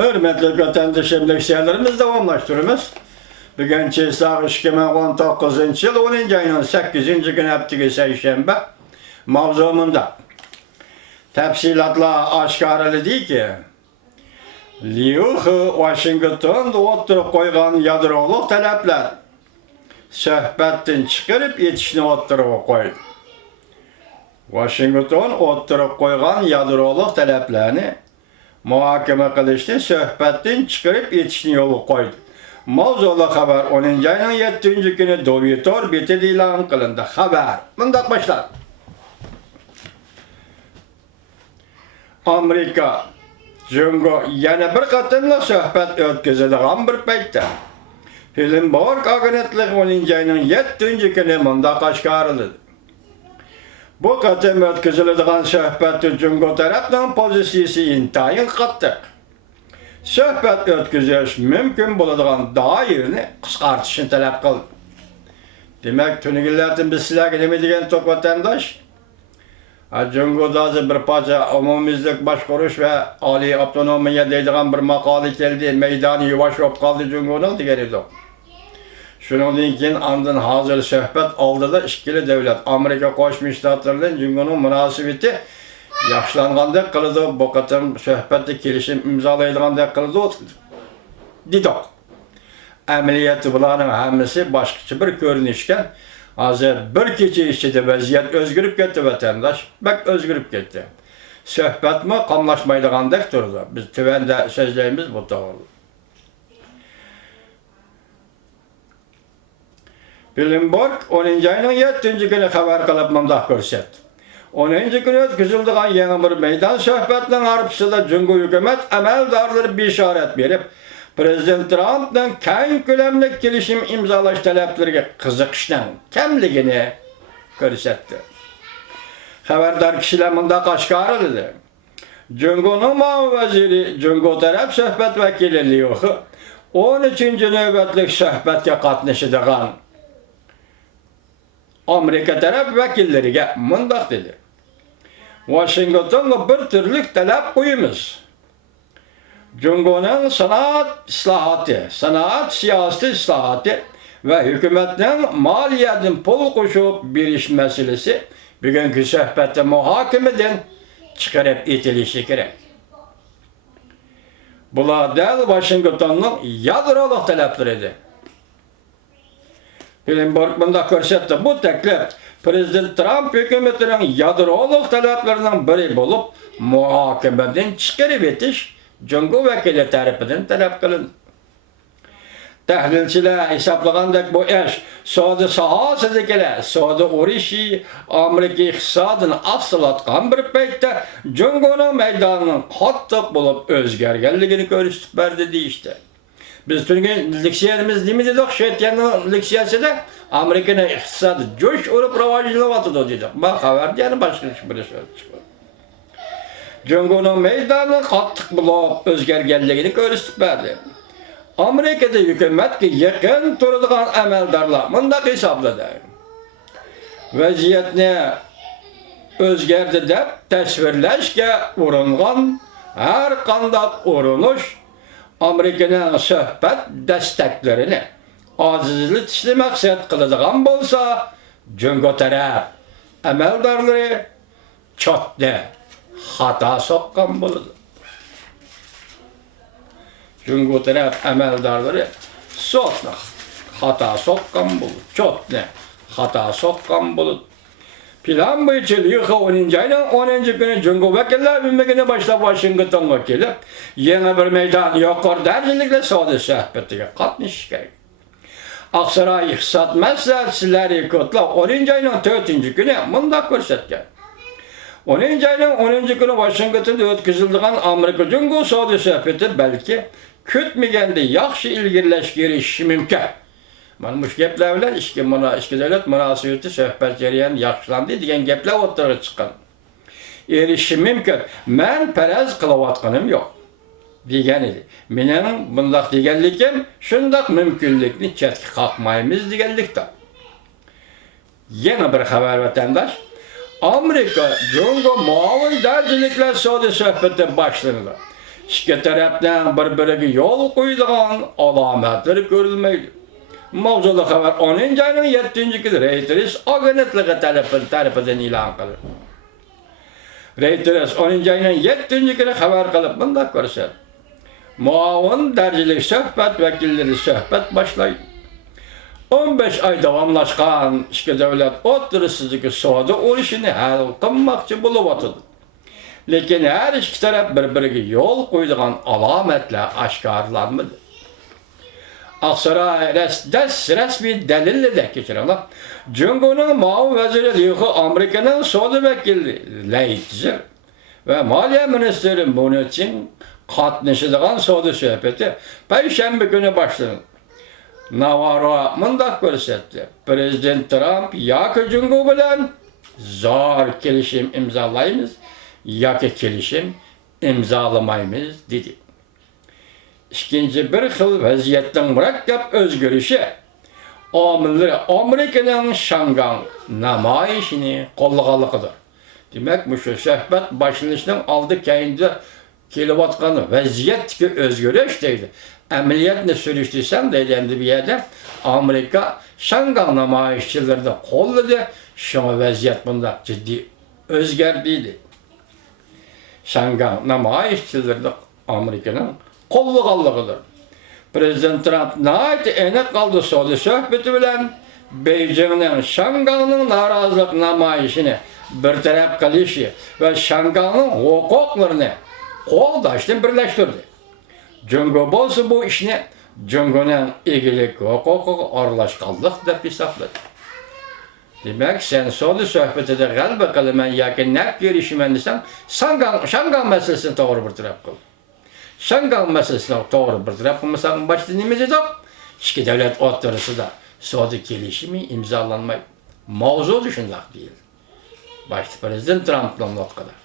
Hürmetli vatandaşlarımız davamlaştırımız. Bugün Çeysaq 2019 yıl 10. ayının 8. günü haftığı seyşembe mavzumunda tafsilatla aşkaralı değil ki Liu Washington'da oturup koygan yadroluk talepler söhbetten çıkarıp yetişini oturup koydu. Washington oturup koygan yadroluk taleplerini muhakeme kılıştı, söhbetten çıkarıp yetişini yolu koydu. Mavzulu haber 10. ayının 7. günü Dovitor bitir ilan kılındı. Haber. Bundan başlar. Amerika, Jungo yana bir katımla söhbet ötküzüldüğün bir peytte. Hillenborg agentlik 10. ayının 7. günü bunda kaşkarıldı. Bu katım ötküzüldüğün söhbeti Jungo tarafından pozisyonu intayın kattık. Söhbet ötküzüş mümkün bulduğun dairini kıskartışını talep kıldı. Demek tünügüllerden biz silah gidemediğin tok vatandaş, Jungo'da bir parça umumizlik başkuruş ve Ali Abdonomiye deydiğin bir makalı geldi, meydanı yuvaş olup kaldı Jungo'nun digeri de. Şunun için andın hazır söhbet aldı da işkili devlet. Amerika koşmuşlarla Jungo'nun münasibeti yaşlanğanda kılıdı, bu katım söhbetli kelişim imzalayılğanda kılıdı, didok. Ameliyatı bulanın hemisi başkaçı bir görünüşken, hazır bir keçi içinde vaziyet özgürüp gitti vatandaş, bak özgürüp gitti. Söhbet mi kanlaşmaydıqandek durdu. Biz tüvende sözlerimiz bu doğru. Hillenborg 10. ayının 7. günü haber kılıp mındak görsetdi. 10. günü ötküzüldüğün yeni bir meydan söhbetinin arpısında Jungo hükümet emeldarları bir işaret verip, Prezident Trump'dan kayın kölemlik gelişim imzalaş taleplerine kızıkıştan kemligini görsetdi. Haberdar kişiler bunda kaşkarıldı. Jungo'nun muavveziri Jungo taraf söhbet vekili Liu 13. nöbetlik söhbetke katlaşıdığın Amerika taraf vekillerine mındak dedi. Washington'a bir türlük talep koyumuz. Jungo'nun sanat islahatı, sanat siyasi islahatı ve hükümetin maliyetin pul koşup bir iş meselesi bugünkü sohbette muhakemeden çıkarıp itilişi gerek. Bunlar değil Washington'un yadroluk talepleridir. Hillenborg bunda görsetti. Bu teklif Prezident Trump hükümetinin yadroluk taleplerinin biri bulup muhakemeden çıkarıp itiş Jungo vekili tarafından talep kılındı. Tahlilçiler hesaplagandek bu iş Suudi sahasıdakile Suudi urişi Amerika iktisadını asıl atkan bir peytte Jungo'nun meydanının kattık bulup özgergenligini görüstüp verdi deyişti. Biz çünkü liksiyerimiz değil mi dedik? Şeytanın liksiyesi de Amerika'nın iktisadı coş olup ravajlavatıdı dedik. Bak haber yani başka hiçbir şey çıkıyor. Jungo'nun meydanını kattık bulup özgergenligini görüstüp verdi. Amerika'da hükümet ki yakın turduğun emeldarlar bunda hesapladı. Vaziyetini özgerdi de tasvirleşke urungan her kandak urunuş Amerika'nın söhbet desteklerini azizli tişli maksat kılıdığın bolsa Jungo taraf emeldarları çotlu hata sokkan buludu. Jungo taraf emeldarları sokna hata sokkan buludu. Çotlu hata sokkan buludu. Plan bu için Liu 10. ayının 10. günü Jungo vekiller bilmekine başta Washington vekili yeni bir meydan yukarı dercilikle Suudi sohbetine katmış gerek. Aksaray İktisat Meselesileri Kutla 10. ayının 4. günü bunda görsetken. 10. ayının 10. günü Washington'da ötküzüldüğün Amerika Jungo Suudi sohbeti belki kütmegende yaxşı ilgirleşkiriş mümkün. Mana bu gepler bilan ikki davlat munosabati suhbat jarayoni yaxshilandı degan geplar o'rtaga chiqqan. Erishim mumkin. Men faraz qilayotganim yo'q degan edi. Mening bundaq deganlikim shundaq mumkinlikni chetga qoqmaymiz deganlikda. Yana bir xabar vatandaş. Amerika Jungo muavin darjiliklar Suudi sohbati boshlanadi. İki taraftan bir-biriga yol qo'yadigan alomatlar ko'rilmaydi. Mavzulu xabar 10 ayning 7 kuni Reuters agentligi tarafidan e'lon qilindi. Reuters 10 ayning 7 kuni xabar qilib bunday ko'rsatdi. Muavin darajali suhbat vakillari suhbat boshlaydi. 15 ay davomlashgan ikki davlat o'rtasidagi savdo urushini hal qilmoqchi bo'lib o'tdi. Lekin her iki taraf bir-biriga yol qo'yadigan alomatlar oshkorlanmadi. Aksaray resmi delille keçirenler. Cumhur'un Mao Veziri Liu Amerika'nın savdo vakili Leitzer ve Maliye Ministeri Munet'in katlaşılan savdo sohbeti Perşembe günü başladı. Navarro mındak gösterdi. Prezident Trump yakı Cumhur bilen zor kelişim imzalayımız, yakı kelişim imzalamayımız dedi. İkinci bir xil vaziyatning murakkab o'zgarishi omillari Amerikaning Shangang namoyishini qo'llaganligidir. Demak, bu suhbat boshlanishining oldi keyinda kelayotgan vaziyatga o'zgarish deydi. Amaliyotni surishtirsam deydi endi bu yerda Amerika Shangang namoyishchilarini qo'lladi, shunga vaziyat bunday jiddiy o'zgardi. Shangang namoyishchilarini Amerikaning qo'llaganligidir. Prezident Trump nəhayət enek qaldı savdo söhbəti bilan Beijing'nin Şangang'ның narazılık namayişini bir taraf qilishi ve Şangang'ның huquqlarini qo'llashni birlashtirdi. Cumhur bo'lsa bu ishni Cumhurning egilik huquqiga aralashganlik deb hisobladı. Demek sen savdo söhbətida g'alaba qilaman yoki naf berishiman desang, Shangang masalasini to'g'ri bir taraf qil. Shangang meselesine doğru bir taraf kılmasak başta nimiz edip, iki devlet ortasında savdo kelişimi imzalanmayı mavzu düşündük değil. Başta Prezident Trump'la not kadar.